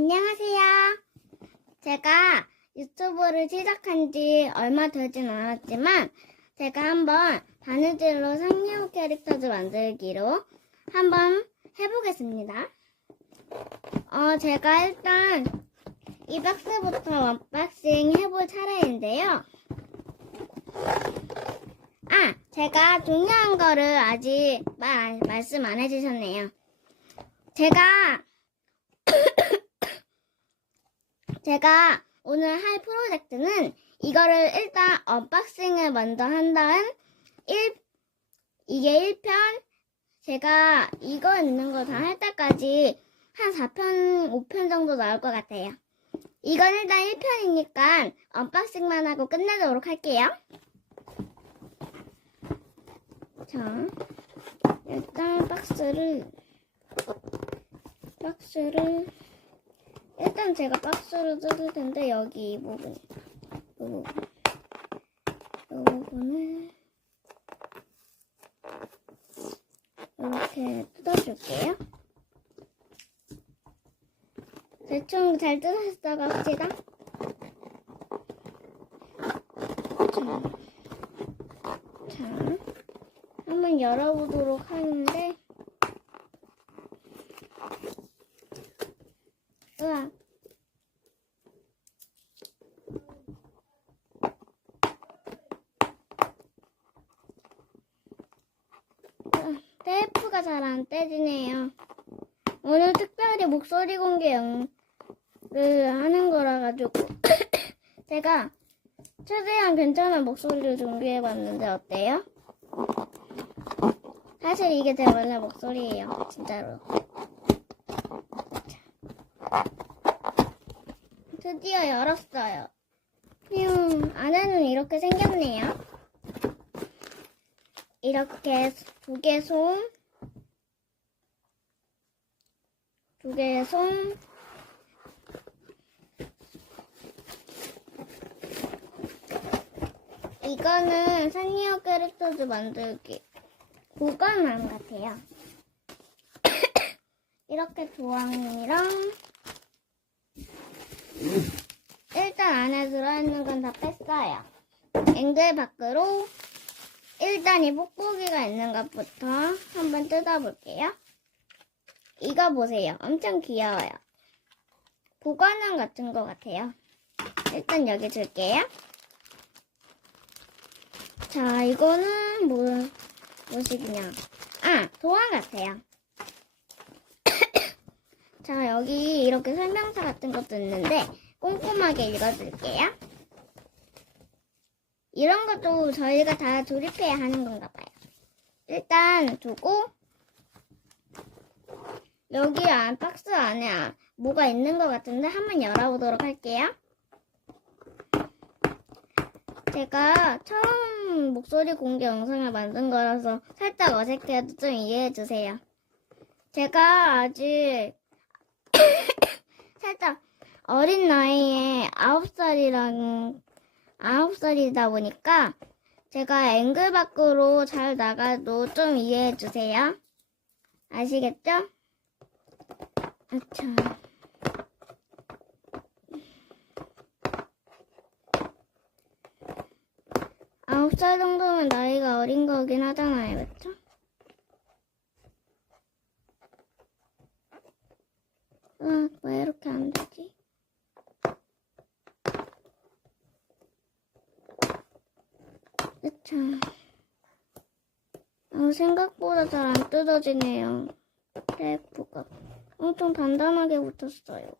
안녕하세요. 제가 유튜브를 시작한 지 얼마 되진 않았지만 제가 한번 바느질로 상류 캐릭터즈 만들기로 한번 해보겠습니다. 어, 제가 일단 이 박스부터 언박싱 해볼 차례인데요. 아, 제가 중요한 거를 아직 말, 안- 말씀 안 해주셨네요. 제가 제가 오늘 할 프로젝트는 이거를 일단 언박싱을 먼저 한 다음 1, 이게 1편 제가 이거 있는 거 다 할 때까지 한 4편, 5편 정도 나올 것 같아요. 이건 일단 1편이니까 언박싱만 하고 끝내도록 할게요. 자, 일단 박스를 박스를 일단 제가 박스를 뜯을 텐데 여기 이 부분 이 부분 이 부분을 이렇게 뜯어줄게요. 대충 잘 뜯었다가 합시다. 자, 자, 한번 열어보도록 하는데 으악. 아, 테이프가 잘 안 떼지네요. 오늘 특별히 목소리 공개 영을 하는 거라 가지고 제가 최대한 괜찮은 목소리를 준비해봤는데 어때요? 사실 이게 제 원래 목소리예요, 진짜로. 드디어 열었어요. 휴, 안에는 이렇게 생겼네요. 이렇게 두개 손, 두 개의 손, 이거는 산리오 캐릭터즈 만들기 보관함 같아요. 이렇게 조항이랑 일단 안에 들어있는 건 다 뺐어요. 앵글 밖으로 일단 이 뽁뽁이가 있는 것부터 한번 뜯어볼게요. 이거 보세요. 엄청 귀여워요. 보관함 같은 것 같아요. 일단 여기 줄게요. 자, 이거는 뭐, 무엇이 그냥, 아, 도안 같아요. 자, 여기 이렇게 설명서 같은 것도 있는데, 꼼꼼하게 읽어줄게요. 이런 것도 저희가 다 조립해야 하는 건가 봐요. 일단 두고, 여기 안, 박스 안에 아- 뭐가 있는 것 같은데 한번 열어보도록 할게요. 제가 처음 목소리 공개 영상을 만든 거라서 살짝 어색해도 좀 이해해 주세요. 제가 아직 살짝 어린 나이에 아홉 살이랑 아홉 살이다 보니까 제가 앵글 밖으로 잘 나가도 좀 이해해 주세요. 아시겠죠? 아참. 아홉 살 정도면 나이가 어린 거긴 하잖아요? 으 악, 왜 이렇게 안 되지? 그쵸. 어, 생각보다 잘 안 뜯어지네요. 테이프가. 엄청 단단하게 붙었어요.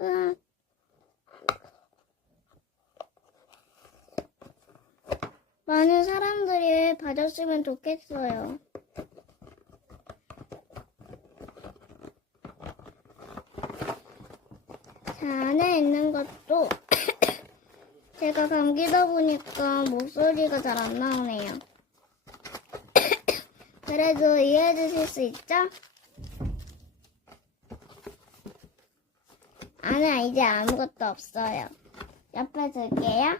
으악. 많은 사람들이 봐줬으면 좋겠어요. 자, 안에 있는 것도 제가 감기다 보니까 목소리가 잘 안 나오네요. 그래도 이해해 주실 수 있죠? 안에 이제 아무것도 없어요. 옆에 둘게요.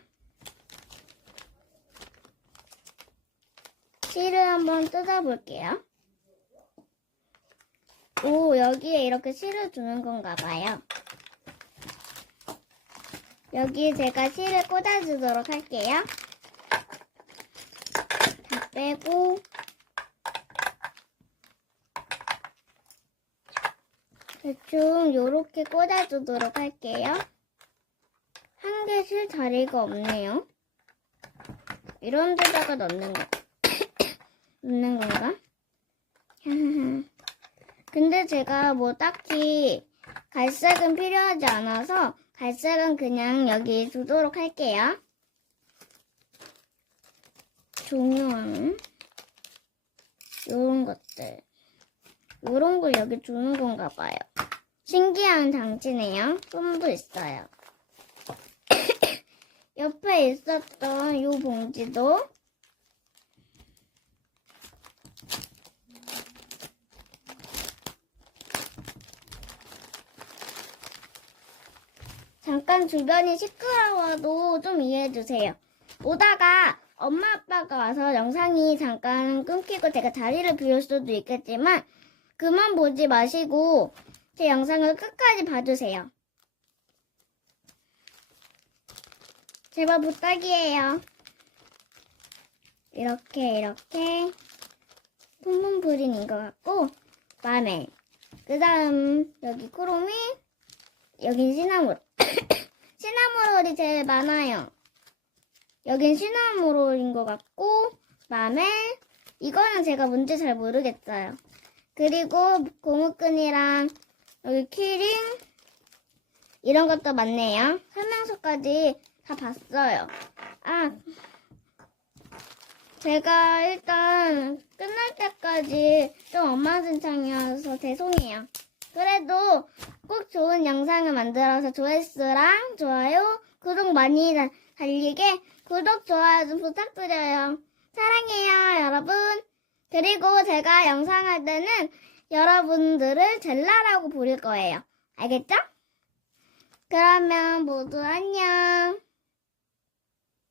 실을 한번 뜯어볼게요. 오, 여기에 이렇게 실을 두는 건가 봐요. 여기 제가 실을 꽂아주도록 할게요. 다 빼고 대충 요렇게 꽂아주도록 할게요. 한 개 실 자리가 없네요. 이런 데다가 넣는 거. 넣는 건가? 근데 제가 뭐 딱히 갈색은 필요하지 않아서 갈색은 그냥 여기 두도록 할게요. 중요한 요런 것들. 요런 걸 여기 두는 건가 봐요. 신기한 장치네요. 솜도 있어요. 옆에 있었던 요 봉지도 잠깐 주변이 시끄러워도 좀 이해해주세요. 오다가 엄마 아빠가 와서 영상이 잠깐 끊기고 제가 자리를 비울 수도 있겠지만 그만 보지 마시고 제 영상을 끝까지 봐주세요. 제발 부탁이에요. 이렇게 이렇게 폼폼 그린인 것 같고 마멜 그 다음 여기 크로미 여긴 시나몬 시나몬롤이 제일 많아요. 여긴 시나몬롤인 것 같고 마멜 이거는 제가 뭔지 잘 모르겠어요. 그리고 고무끈이랑 여기 키링 이런 것도 많네요. 설명서까지 다 봤어요. 아 제가 일단 끝날 때까지 좀 엉망진창이어서 죄송해요. 그래도 꼭 좋은 영상을 만들어서 조회수랑 좋아요, 구독 많이 다- 달리게 구독, 좋아요 좀 부탁드려요. 사랑해요, 여러분. 그리고 제가 영상 할 때는 여러분들을 젤라라고 부를 거예요. 알겠죠? 그러면 모두 안녕.